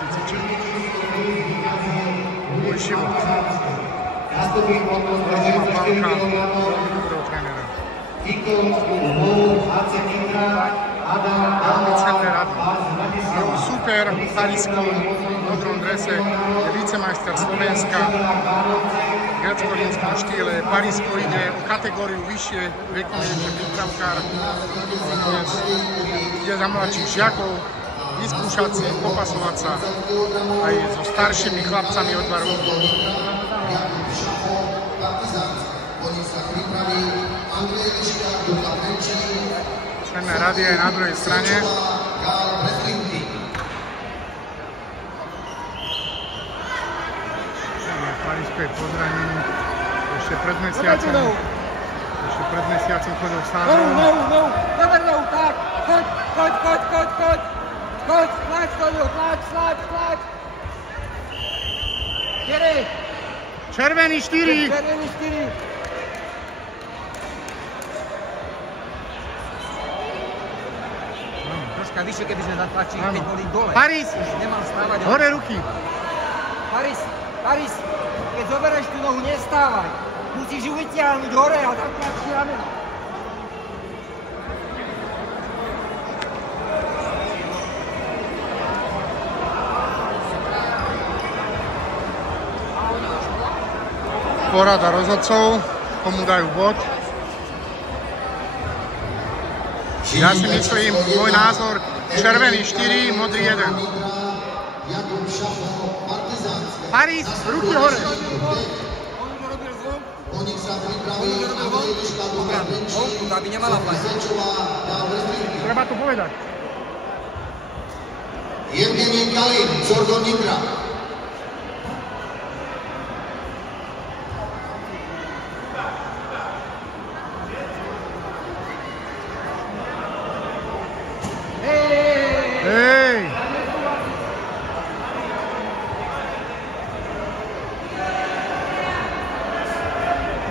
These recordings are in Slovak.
si cvičil. Môj život. Pálka, dobrého trénera. Veľmi cenné rady. Super, Parisko, v dobrom drese, je vicemajster Slovenska, v grécko-rímskom štýle. Parisko ide o kategóriu vyššie, vekom je prípravkár, ide za mladších žiakov, vyskúšať si, popasovať sa aj so staršími chlapcami od 2 rokov. Cenné rady aj na druhej strane. Parisko je po zranení. Ešte pred mesiacom chodil stále. No, tak, choď. Choď, tlač. 4. Červený 4. Troška vyššie, keby sme zatlačili, keď boli dole. Paris! Nemal stávať. Hore ruky. Paris, keď zoberieš tú nohu, nestávaj. Musíš ju vytiahnuť hore a zatlačiť rameno. Porada rozhodcov, komu dajú bod. Ja si myslím, môj názor, červený 4, modrý 1. Paris, ruky hore. Aby nemala plať. Treba to povedať. Evgenij Kalin, Jordan Nitra.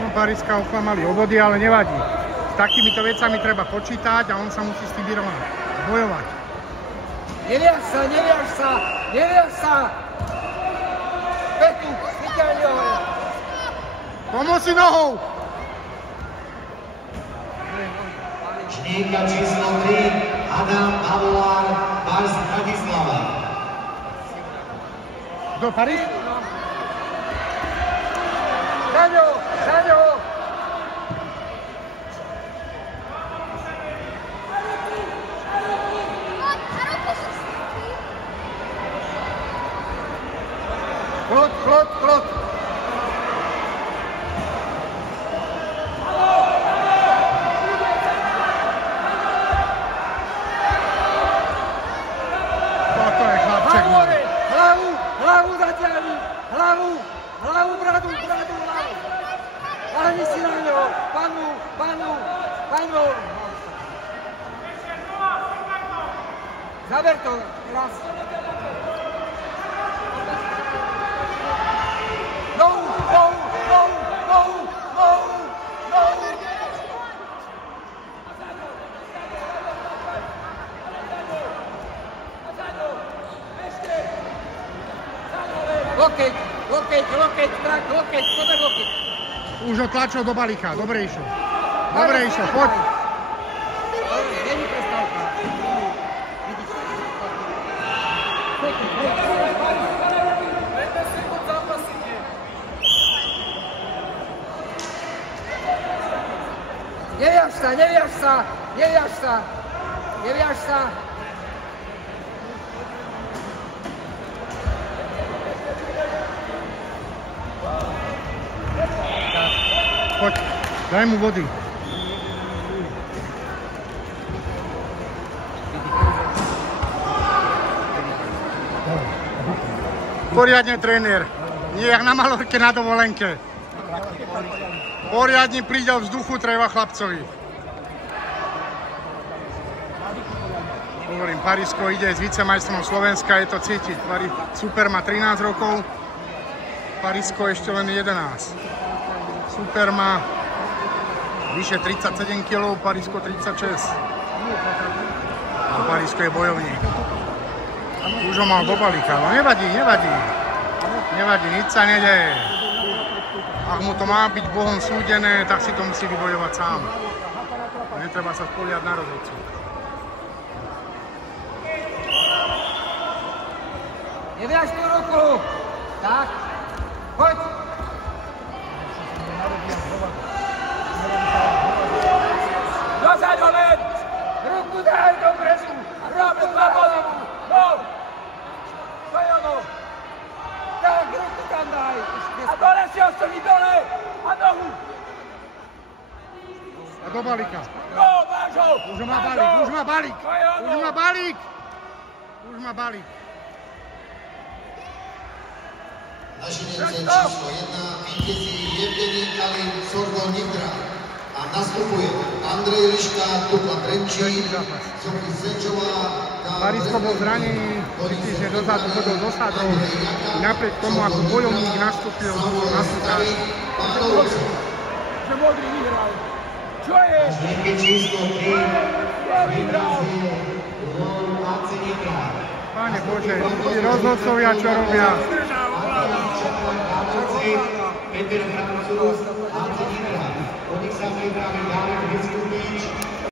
Pariska oklamali obody, ale nevadí. S takýmito vecami treba počítať a on sa musí s tým vyrovnať. Bojovať. Neviaž sa! Petu, vyťahni hore! Pomoz si nohou! Čníka číslo 3, Adam Avolár, Bars Bratislava. Kto, Paris? Zaňo! Klot! Toto je chlapček. Hlavu zatiahni! Hlavu, bradu! Lahni si na ňo! Panu! Zaber to, raz! No! Lokeť, poďme lokeť. Už ho tlačil do balíka, dobre išiel, poď. Není prestávka. Neviaž sa. Poď, daj mu vody. Poriadne tréner, nie jak na Malorke na dovolenke. Poriadne prídel vzduchu treba chlapcovi. Hovorím, Parisko ide s vicemajstrom Slovenska, je to cítiť. Super má 13 rokov, Parisko ešte len 11. Super má vyše 37 kg, Parisko 36. A Parisko je bojovník. Už ho mal do balíka, no nevadí. Nevadí, nič sa nedeje. Ak mu to má byť Bohom súdené, tak si to musí vybojovať sám. Netreba sa spoliehať na rozhodcu. Neviaž tú ruku. Tak. Poď. Dozadu len! Ruku daj do presu! Rob dva body! No! To je ono! Tak, ruku tam daj! A dole si ostrni dole! A nohu! A do balíka. No, máš ho! Už má balík, už má balík! To je ono! Už má balík! Už má balík. Naši číslo 1 vítězí Jevgenij Kalin Sorgo Nitra a nastupuje Andrej Liška, Dukla Trenčín, Sofie Sečová. Parisko bol zranený, že dozadu chodil do sadov. Napriek tomu, ako bojovník nastúpil na súťaž. Že modrý vyhral. Čo je? Naši číslo 3 Vyhral. Láce Nitra. Páne Bože, tí rozhodcovia čo robia? Peter Francúz, Láce Nitra. Od nich sa pripraví Darek Vyskupič.